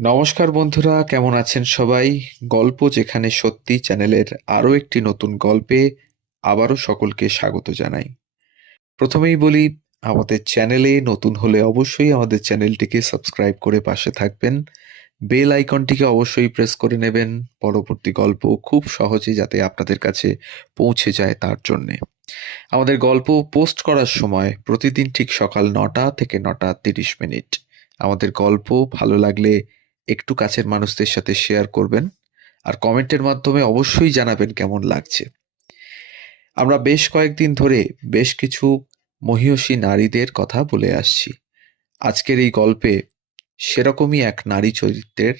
নমস্কার বন্ধুরা, কেমন আছেন সবাই? গল্প যেখানে সত্যি চ্যানেলের আরও একটি নতুন গল্পে আবারও সকলকে স্বাগত জানাই। প্রথমেই বলি, আমাদের চ্যানেলে নতুন হলে অবশ্যই আমাদের চ্যানেলটিকে সাবস্ক্রাইব করে পাশে থাকবেন। বেল আইকনটিকে অবশ্যই প্রেস করে নেবেন পরবর্তী গল্প খুব সহজে যাতে আপনাদের কাছে পৌঁছে যায় তার জন্যে। আমাদের গল্প পোস্ট করার সময় প্রতিদিন ঠিক সকাল নটা থেকে নটা তিরিশ মিনিট। আমাদের গল্প ভালো লাগলে একটু কাছের মানুষদের সাথে শেয়ার করবেন আর কমেন্টের মাধ্যমে অবশ্যই জানাবেন কেমন লাগছে। আমরা বেশ কয়েকদিন ধরে বেশ কিছু মহিয়সী নারীদের কথা বলে আসছি। আজকের এই গল্পে সেরকমই এক নারী চরিত্রের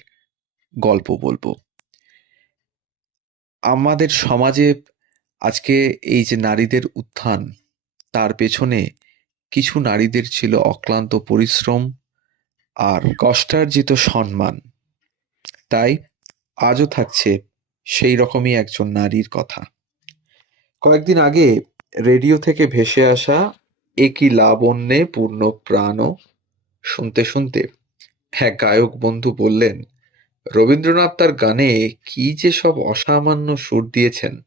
গল্প বলব। আমাদের সমাজে আজকে এই যে নারীদের উত্থান, তার পেছনে কিছু নারীদের ছিল অক্লান্ত পরিশ্রম আর কষ্টার্জিত সম্মান। তাই আজও থাকছে সেই রকমই একজন নারীর কথা। কয়েকদিন আগে রেডিও থেকে ভেসে আসা একই লাবণ্যে পূর্ণ প্রাণ শুনতে শুনতে এক গায়ক বন্ধু বললেন, রবীন্দ্রনাথ তার গানে কি যে সব অসামান্য সুর দিয়েছেন।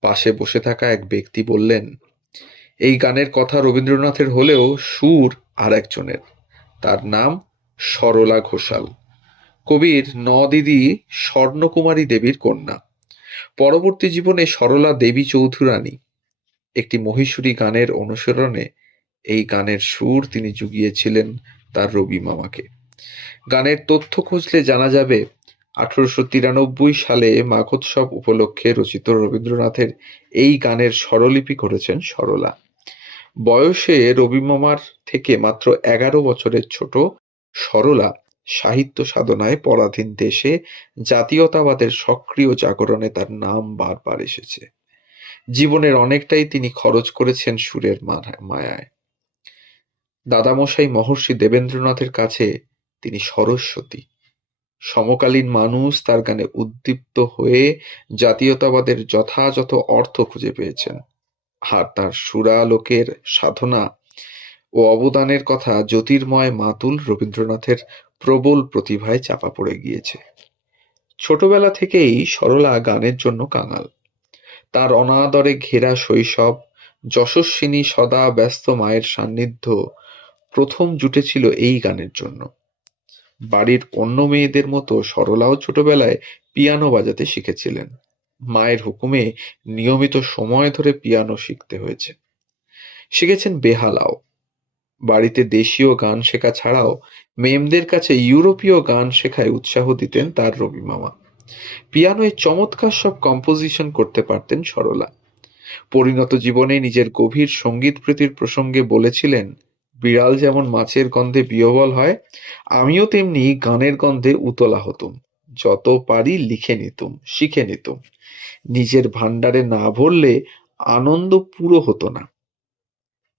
পাশে বসে থাকা এক ব্যক্তি বললেন, এই গানের কথা রবীন্দ্রনাথের হলেও সুর আর একজনের। তার নাম সরলা ঘোষাল। কবির নদিদি স্বর্ণকুমারী দেবীর কন্যা। পরবর্তী জীবনে সরলা দেবী চৌধুরানী। একটি মহীশূরী গানের অনুসরণে এই গানের সুর তিনি জুগিয়েছিলেন তার রবি মামাকে। গানের তথ্য খুঁজলে জানা যাবে, আঠারোশো তিরানব্বই সালে মাঘোৎসব উপলক্ষে রচিত রবীন্দ্রনাথের এই গানের স্বরলিপি করেছেন সরলা। বয়সে রবি মামার থেকে মাত্র এগারো বছরের ছোট সরলা সাহিত্য সাধনায় পরাধীন দেশে জাতীয়তাবাদের সক্রিয় জাগরণে তার নাম বারবার এসেছে। জীবনের অনেকটাই তিনি খরচ করেছেন সুরের মায়ায়। দাদামশাই মহর্ষি দেবেন্দ্রনাথের কাছে তিনি সরস্বতী। সমকালীন মানুষ তার গানে উদ্দীপ্ত হয়ে জাতীয়তাবাদের যথাযথ অর্থ খুঁজে পেয়েছেন। আর তার সুরালোকের সাধনা ও অবদানের কথা জ্যোতির্ময় মাতুল রবীন্দ্রনাথের প্রবল প্রতিভায় চাপা পড়ে গিয়েছে। ছোটবেলা থেকেই সরলা গানের জন্য কাঙাল। তার অনাদরে ঘেরা শৈশব, যশস্বিনী সদা ব্যস্ত মায়ের সান্নিধ্য প্রথম জুটেছিল এই গানের জন্য। বাড়ির অন্য মেয়েদের মতো সরলাও ছোটবেলায় পিয়ানো বাজাতে শিখেছিলেন। মায়ের হুকুমে নিয়মিত সময় ধরে পিয়ানো শিখতে হয়েছে। শিখেছেন বেহালাও। বাড়িতে দেশীয় গান শেখা ছাড়াও মেমদের কাছে ইউরোপীয় গান শেখায় উৎসাহ দিতেন তার রবি মামা। পিয়ানোয় চমৎকার সব কম্পোজিশন করতে পারতেন সরলা। পরিণত জীবনে নিজের গভীর সংগীত প্রীতির প্রসঙ্গে বলেছিলেন, বিড়াল যেমন মাছের গন্ধে বিয়বল হয়, আমিও তেমনি গানের গন্ধে উতলা হতুম। যত পারি লিখে নিতুম, শিখে নিতুম। নিজের ভাণ্ডারে না ভরলে আনন্দ পুরো হতো না।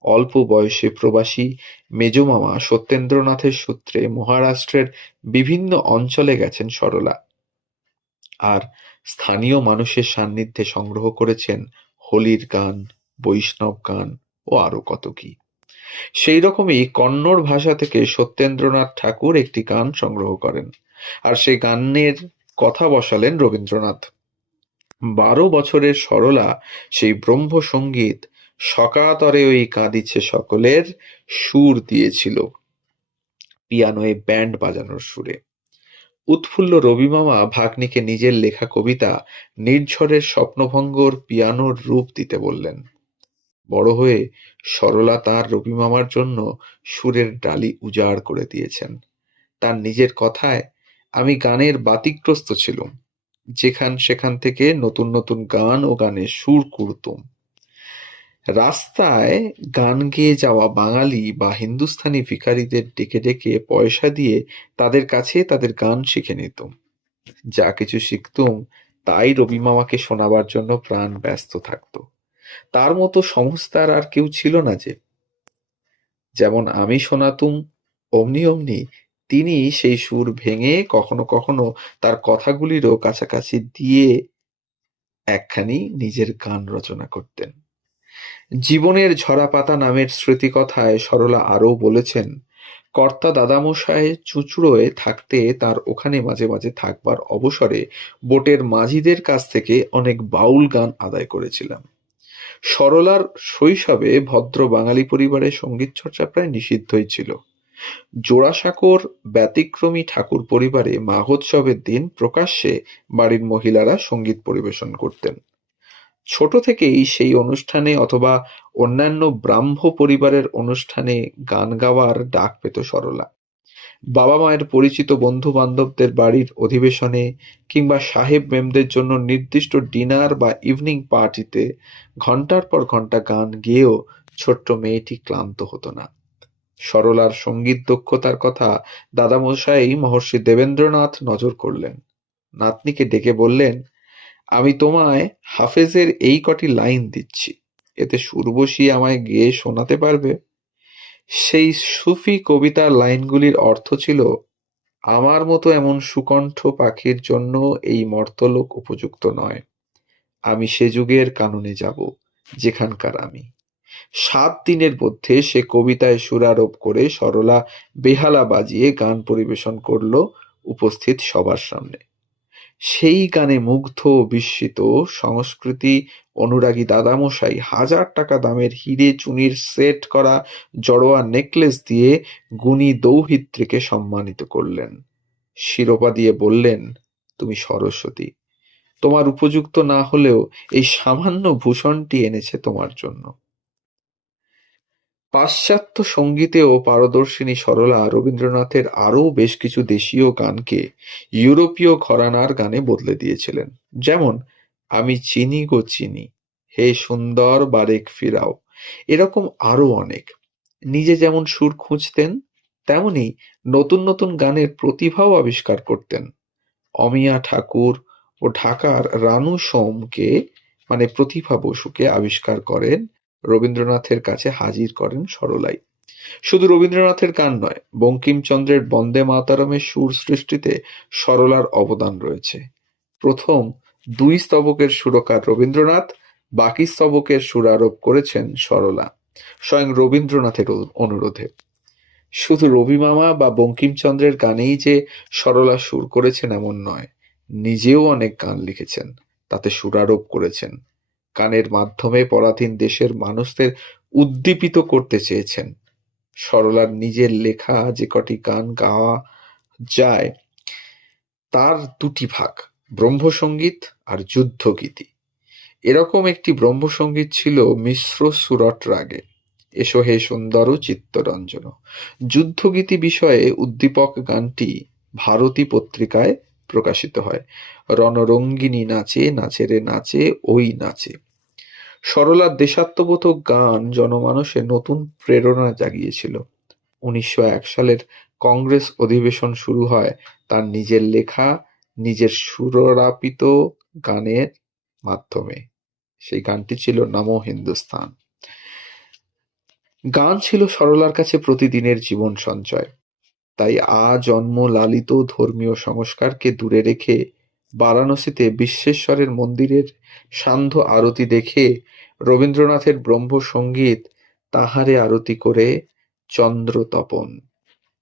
অল্প বয়সে প্রবাসী মেজমামা সত্যেন্দ্রনাথের সূত্রে মহারাষ্ট্রের বিভিন্ন অঞ্চলে গেছেন সরলা। আর স্থানীয় মানুষের সান্নিধ্যে সংগ্রহ করেছেন হোলির গান, বৈষ্ণব গান ও আরও কত কি। সেই রকমই কন্নড় ভাষা থেকে সত্যেন্দ্রনাথ ঠাকুর একটি গান সংগ্রহ করেন। আর সেই গানের কথা বসালেন রবীন্দ্রনাথ। বারো বছরের সরলা, সেই ব্রহ্মসঙ্গীত সকাতরে ওই কাঁদিছে সকলের সুর দিয়েছিল। পিয়ানোয় ব্যান্ড বাজানোর সুরে। উৎফুল্ল রবিমামা ভাগ্নিকে নিজের লেখা কবিতা নির্ঝরের স্বপ্নভঙ্গর পিয়ানোর রূপ দিতে বললেন। বড় হয়ে সরলা তার রবিমামার জন্য সুরের ডালি উজাড় করে দিয়েছেন। তার নিজের কথায়, আমি গানের বাতিগ্রস্ত ছিলুম। যেখান সেখান থেকে নতুন নতুন গান ও গানের সুর কুড়তুম। রাস্তায় গান গেয়ে যাওয়া বাঙালি বা হিন্দুস্থানি ভিখারিদের ডেকে ডেকে পয়সা দিয়ে তাদের কাছে তাদের গান শিখে নিতুম। যা কিছু শিখতুম, তাই রবি মামাকে শোনাবার জন্য প্রাণ ব্যস্ত থাকত। তার মতো সংস্থার আর কেউ ছিল না যে। যেমন আমি শোনাতুম অমনি অমনি তিনি সেই সুর ভেঙে কখনো কখনো তার কথাগুলিরও কাছাকাছি দিয়ে একখানি নিজের গান রচনা করতেন। জীবনের ঝরা পাতা নামের স্মৃতিকথায় সরলা আরও বলেছেন, কর্তা দাদামশায় চুঁচুড়োয় থাকতে তার ওখানে মাঝে মাঝে থাকবার অবসরে বোটের মাঝিদের কাছ থেকে অনেক বাউল গান আদায় করেছিলাম। সরলার শৈশবে ভদ্র বাঙালি পরিবারে সংগীত চর্চা প্রায় নিষিদ্ধই ছিল। জোড়াসাঁকোর ব্যতিক্রমী ঠাকুর পরিবারে মাঘোৎসবের দিন প্রকাশ্যে বাড়ির মহিলারা সংগীত পরিবেশন করতেন। ছোট থেকেই সেই অনুষ্ঠানে অথবা অন্যান্য ব্রাহ্ম পরিবারের অনুষ্ঠানে গান গাওয়ার ডাক পেত সরলা। বাবা মায়ের পরিচিত বন্ধু বান্ধবদের বাড়ির অধিবেশনে কিংবা সাহেব মেমদের জন্য নির্দিষ্ট ডিনার বা ইভিনিং পার্টিতে ঘণ্টার পর ঘণ্টা গান গেয়েও ছোট্ট মেয়েটি ক্লান্ত হতো না। সরলার সংগীত দক্ষতার কথা দাদামশাই মহর্ষি দেবেন্দ্রনাথ নজর করলেন। নাতনিকে ডেকে বললেন, আমি তোমায় হাফেজের এই কটি লাইন দিচ্ছি। এতে সুর বসিয়ে আমায় গেয়ে শোনাতে পারবে? সেই সুফি কবিতার লাইনগুলির অর্থ ছিল, আমার মতো এমন সুকণ্ঠ পাখির জন্য এই মর্তলোক উপযুক্ত নয়। আমি সে যুগের কাননে যাব, যেখানকার আমি। সাত দিনের মধ্যে সে কবিতায় সুরারোপ করে সরলা বেহালা বাজিয়ে গান পরিবেশন করল উপস্থিত সবার সামনে। সেই গানে মুগ্ধ বিস্মিত সংস্কৃতি অনুরাগী দাদামশাই হাজার টাকা দামের হিরে চুনির সেট করা জড়োয়া নেকলেস দিয়ে গুণী দৌহিত্রীকে সম্মানিত করলেন। শিরোপা দিয়ে বললেন, তুমি সরস্বতী, তোমার উপযুক্ত না হলেও এই সামান্য ভূষণটি এনেছে তোমার জন্য। পাশ্চাত্য সঙ্গীতেও পারদর্শিনী সরলা রবীন্দ্রনাথের আরও বেশ কিছু দেশীয় গানকে ইউরোপীয় ঘরানার গানে বদলে দিয়েছিলেন। যেমন আমি চিনি গো চিনি। হে সুন্দর বারেক ফিরাও। এরকম আরও অনেক। নিজে যেমন সুর খুঁজতেন, তেমনি নতুন নতুন গানের প্রতিভাও আবিষ্কার করতেন। অমিয়া ঠাকুর ও ঢাকার রানু সোমকে মানে প্রতিভা বসুকে আবিষ্কার করেন রবীন্দ্রনাথের কাছে হাজির করেন সরলাই। শুধু রবীন্দ্রনাথের গান নয়, বঙ্কিমচন্দ্রের বন্দে মাতারমের সুর সৃষ্টিতে সরলার অবদান রয়েছে। প্রথম দুই স্তবকের সুরকার রবীন্দ্রনাথ, বাকি স্তবকের সুর আরোপ করেছেন সরলা। স্বয়ং রবীন্দ্রনাথের অনুরোধে। শুধু রবি মামা বা বঙ্কিমচন্দ্রের গানেই যে সরলা সুর করেছেন এমন নয়, নিজেও অনেক গান লিখেছেন, তাতে সুরারোপ করেছেন। গানের মাধ্যমে পরাধীন দেশের মানুষদের উদ্দীপিত করতে চেয়েছেন। সরলার নিজের লেখা যে কটি গান গাওয়া যায়, তার দুটি ভাগ। ব্রহ্মসঙ্গীত আর যুদ্ধগীতি। এরকম একটি ব্রহ্মসঙ্গীত ছিল মিশ্র সুরট রাগে। এসো হে সুন্দর চিত্তরঞ্জন। যুদ্ধগীতি বিষয়ে উদ্দীপক গানটি ভারতী পত্রিকায় প্রকাশিত হয়। রণরঙ্গিনী নাচে নাচে রে নাচে, ওই নাচে। সরলার দেশাত্মবোধক গান জনমানসে নতুন প্রেরণা জাগিয়েছিল। উনিশশো এক সালের কংগ্রেস অধিবেশন শুরু হয় তার নিজের লেখা নিজের সুরাপিত গানের মাধ্যমে। সেই গানটি ছিল নমো হিন্দুস্তান। গান ছিল সরলার কাছে প্রতিদিনের জীবন সঞ্চয়। তাই আ জন্ম লালিত ধর্মীয় সংস্কারকে দূরে রেখে বারাণসীতে বিশ্বেশ্বরের মন্দিরের সান্ধ্য আরতি দেখে রবীন্দ্রনাথের ব্রহ্মসঙ্গীত তাহারে আরতি করে চন্দ্র তপন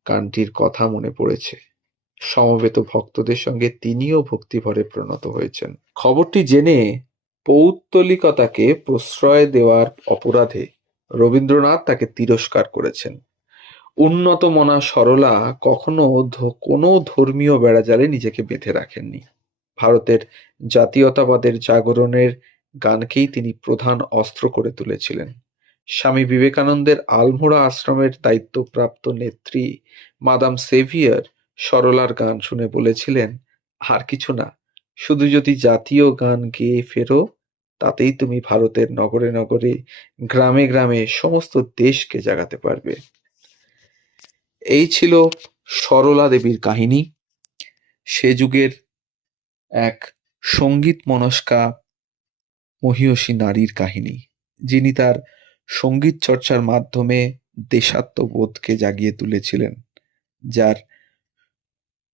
গানটির কথা মনে পড়েছে। সমবেত ভক্তদের সঙ্গে তিনিও ভক্তিভরে প্রণত হয়েছেন। খবরটি জেনে পৌত্তলিকতাকে প্রশ্রয় দেওয়ার অপরাধে রবীন্দ্রনাথ তাকে তিরস্কার করেছেন। উন্নত মনা সরলা কখনো কোনো ধর্মীয় বেড়াজালে নিজেকে বেঁধে রাখেননি। ভারতের জাতীয়তাবাদের জাগরণের গানকেই তিনি প্রধান অস্ত্র করে তুলেছিলেন। স্বামী বিবেকানন্দের আলমোড়া আশ্রমের দায়িত্বপ্রাপ্ত নেত্রী মাদাম সেভিয়ার সরলার গান শুনে বলেছিলেন, আর কিছু না, শুধু যদি জাতীয় গান গেয়ে ফেরো, তাতেই তুমি ভারতের নগরে নগরে, গ্রামে গ্রামে সমস্ত দেশকে জাগাতে পারবে। এই ছিল সরলা দেবীর কাহিনী। সে যুগের এক সংগীত মনস্কা মহীয়সী নারীর কাহিনী, যিনি তার সংগীত চর্চার মাধ্যমে দেশাত্মবোধকে জাগিয়ে তুলেছিলেন, যার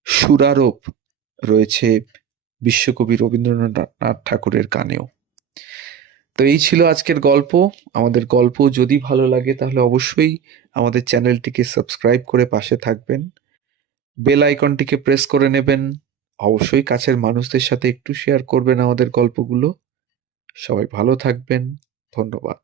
সুরারোপ রয়েছে বিশ্বকবি রবীন্দ্রনাথ ঠাকুরের গানেও তো এই ছিল আজকের গল্প। আমাদের গল্প যদি ভালো লাগে তাহলে অবশ্যই আমাদের চ্যানেলটিকে সাবস্ক্রাইব করে পাশে থাকবেন। বেল আইকনটিকে প্রেস করে নেবেন। অবশ্যই কাছের মানুষদের সাথে একটু শেয়ার করবেন আমাদের গল্পগুলো। সবাই ভালো থাকবেন। ধন্যবাদ।